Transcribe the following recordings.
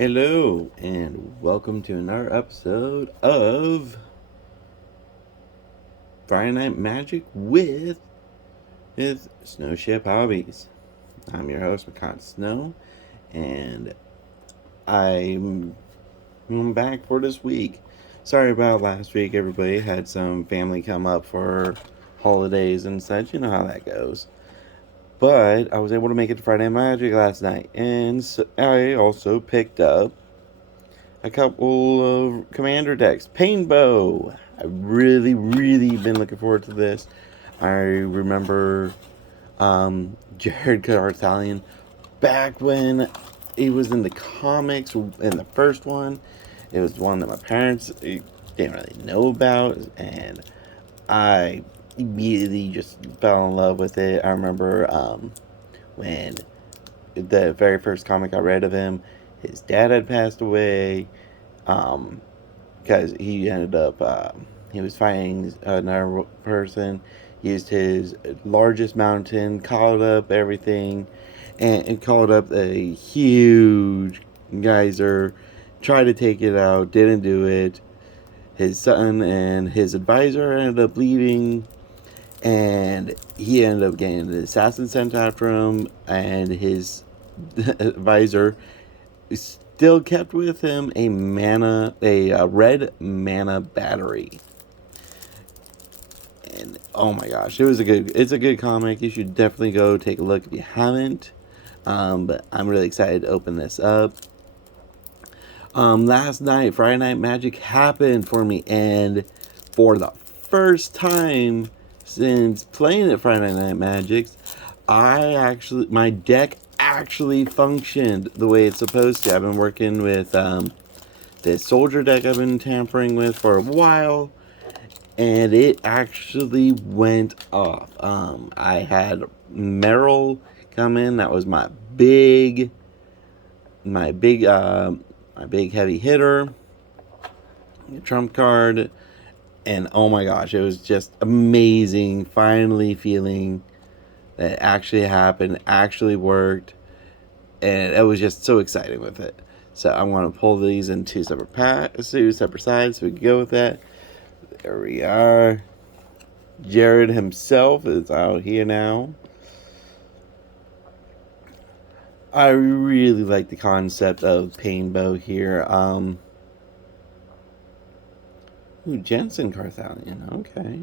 Hello, and welcome to another episode of Friday Night Magic with Snowship Hobbies. I'm your host, McCott Snow, and I'm back for this week. Sorry about last week, everybody. Had some family come up for holidays and such. You know how that goes. But I was able to make it to Friday Night Magic last night, and so I also picked up a couple of commander decks. Painbow. I really been looking forward to this. I remember Jared Carthalion back when he was in the comics in the first one. It was one that my parents didn't really know about, and I immediately just fell in love with it. I remember when the very first comic I read of him, his dad had passed away, because he ended up he was fighting another person, used his largest mountain, called up everything, and called up a huge geyser, tried to take it out, didn't do it. His son and his advisor ended up leaving, and he ended up getting the assassin sent after him, and his advisor still kept with him a red mana battery. And oh my gosh, it's a good comic. You should definitely go take a look if you haven't. But I'm really excited to open this up. Last night, Friday Night Magic happened for me, and for the first time since playing at Friday Night Magics, my deck actually functioned the way it's supposed to. I've been working with this soldier deck I've been tampering with for a while, and it actually went off. I had Merrill come in. That was my big heavy hitter, trump card, and oh my gosh, it was just amazing. Finally feeling that it actually happened, actually worked, and it was just so exciting with it. So I want to pull these in two separate sides so we can go with that. There we are. Jared himself is out here now. I really like the concept of painbow here. Jensen Carthalion. Okay.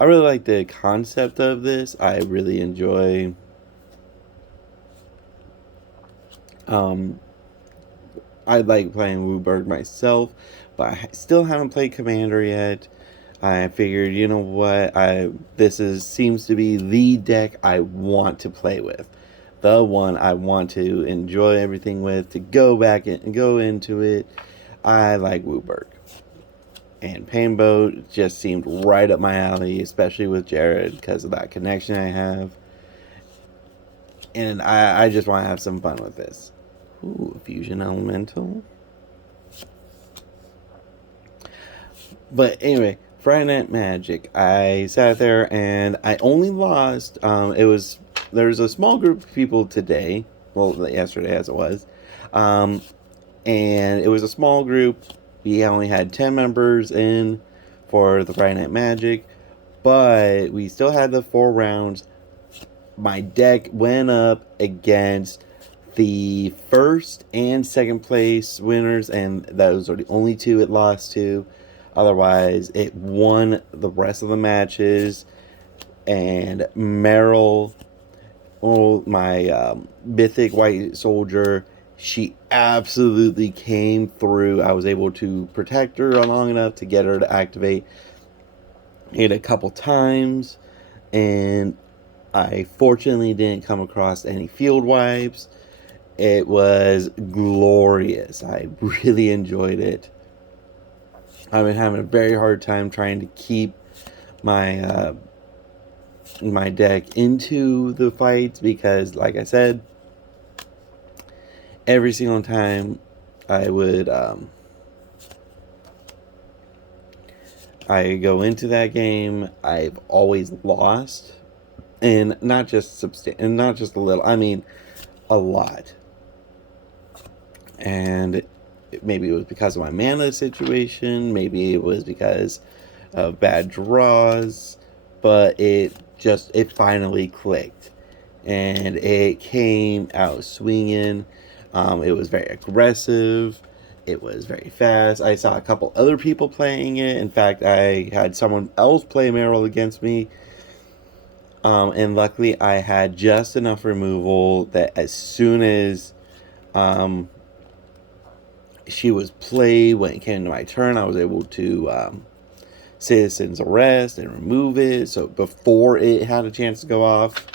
I really like the concept of this. I really enjoy I like playing Wooburg myself, but I still haven't played Commander yet. I figured, you know what, seems to be the deck I want to play with, the one I want to enjoy everything with, to go back and go into it. I like Wooburg, and Painbow just seemed right up my alley, especially with Jared because of that connection I have, and I just want to have some fun with this. Ooh, Fusion Elemental. But anyway, Friday Night Magic. I sat there and I only lost. There's a small group of people today. Well, yesterday as it was, and it was a small group. We only had 10 members in for the Friday Night Magic, but we still had the 4 rounds. My deck went up against the first and second place winners, and those are the only two it lost to. Otherwise, it won the rest of the matches. And Meryl, my mythic white soldier, she absolutely came through. I was able to protect her long enough to get her to activate it a couple times, and I fortunately didn't come across any field wipes. It was glorious. I really enjoyed it. I've been having a very hard time trying to keep my my deck into the fights because, like I said, every single time I would I go into that game, I've always lost, and not just a little. I mean, a lot. And maybe it was because of my mana situation, maybe it was because of bad draws, but it finally clicked, and it came out swinging. It was very aggressive. It was very fast. I saw a couple other people playing it. In fact, I had someone else play Meryl against me. And luckily, I had just enough removal that as soon as um, she was played, when it came to my turn, I was able to citizens arrest and remove it. So before it had a chance to go off,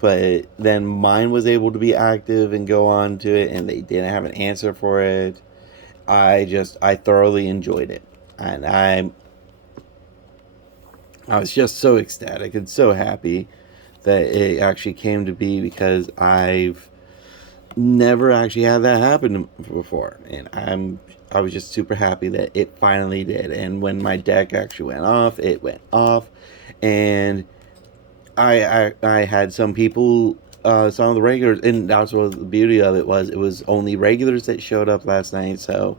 but then mine was able to be active and go on to it, and they didn't have an answer for it. I thoroughly enjoyed it, and I was just so ecstatic and so happy that it actually came to be, because I've never actually had that happen before, and I was just super happy that it finally did. And when my deck actually went off, it went off, and I had some people, some of the regulars, and that's what the beauty of it was only regulars that showed up last night. So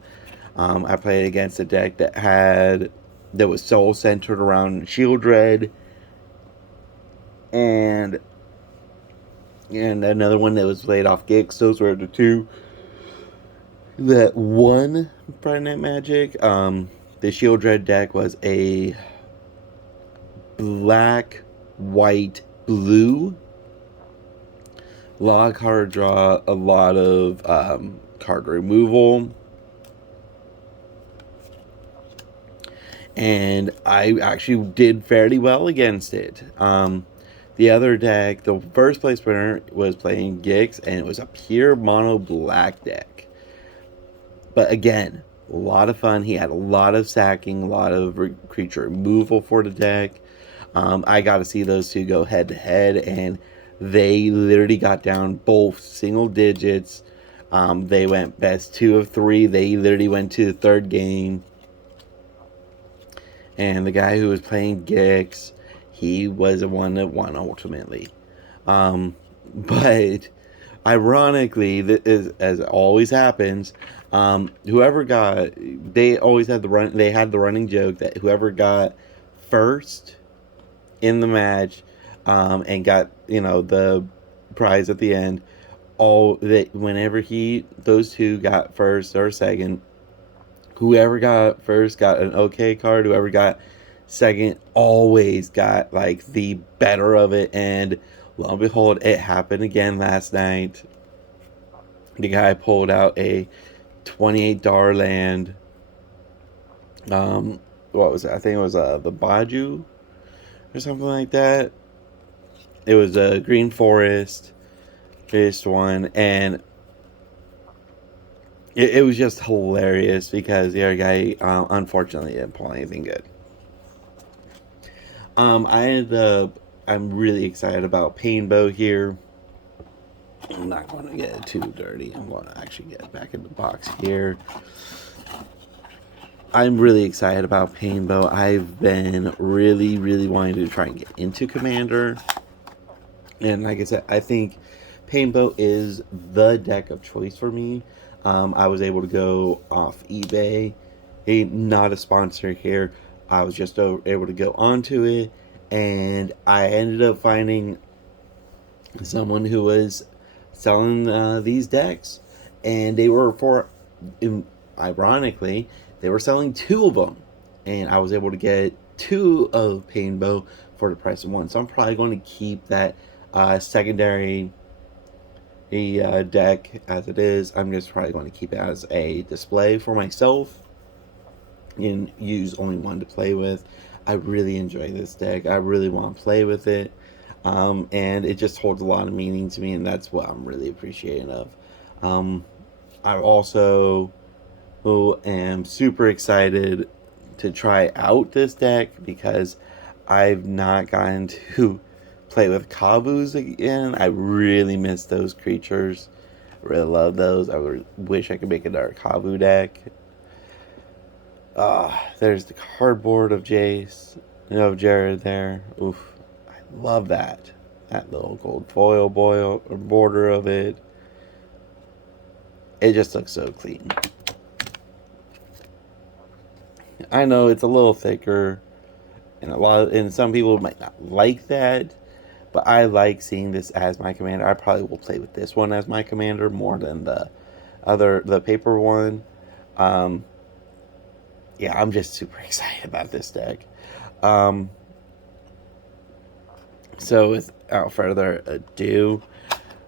I played against a deck that was soul centered around Shieldred, and another one that was played off Gix. Those were the two that won Friday Night Magic. The Shieldred deck was a black, white, blue. A lot of card draw, a lot of card removal. And I actually did fairly well against it. The other deck, the first place winner, was playing Gix, and it was a pure mono black deck. But again, a lot of fun. He had a lot of sacking, a lot of creature removal for the deck. I got to see those two go head to head, and they literally got down both single digits. They went best 2 of 3. They literally went to the third game. And the guy who was playing Gix, he was the one that won ultimately. But ironically, as always happens, whoever got, they always had they had the running joke that whoever got first in the match, and got, the prize at the end, all that whenever those two got first or second, whoever got first got an okay card, whoever got second always got like the better of it. And lo and behold, it happened again last night. The guy pulled out a $28 land. What was it? I think it was the Baju or something like that. It was a green forest based one, and it was just hilarious because the other guy, unfortunately, didn't pull anything good. I'm really excited about painbow here. I'm not going to get it too dirty. I'm going to actually get back in the box here. I'm really excited about painbow. I've been really, really wanting to try and get into Commander. And like I said, I think painbow is the deck of choice for me. I was able to go off eBay. Not a sponsor here. I was just able to go onto it, and I ended up finding someone who was selling these decks, and they were ironically, they were selling 2 of them, and I was able to get 2 of painbow for the price of 1. So I'm probably going to keep that secondary deck as it is. I'm just probably going to keep it as a display for myself and use only one to play with. I really enjoy this deck. I really want to play with it. And it just holds a lot of meaning to me, and that's what I'm really appreciating of. I also am super excited to try out this deck because I've not gotten to play with Kabus again. I really miss those creatures. I really love those. I wish I could make another Kabu deck. There's the cardboard of Jace, of Jared there. Oof, I love that. That little gold foil border of it. It just looks so clean. I know it's a little thicker, and some people might not like that, but I like seeing this as my commander. I probably will play with this one as my commander more than the paper one. Um, yeah, I'm just super excited about this deck. Um, so without further ado,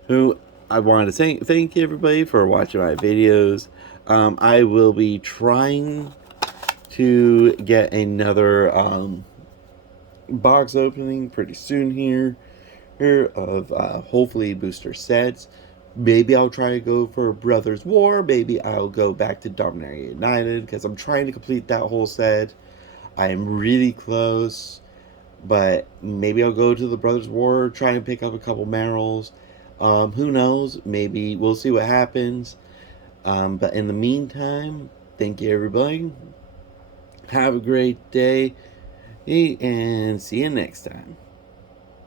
who I wanted to thank everybody for watching my videos. I will be trying to get another box opening pretty soon here of hopefully booster sets. Maybe I'll try to go for Brothers War. Maybe I'll go back to Dominaria United because I'm trying to complete that whole set. I am really close, but maybe I'll go to the Brothers War, try and pick up a couple Merrills. Who knows? Maybe we'll see what happens. But in the meantime, thank you everybody. Have a great day, and see you next time.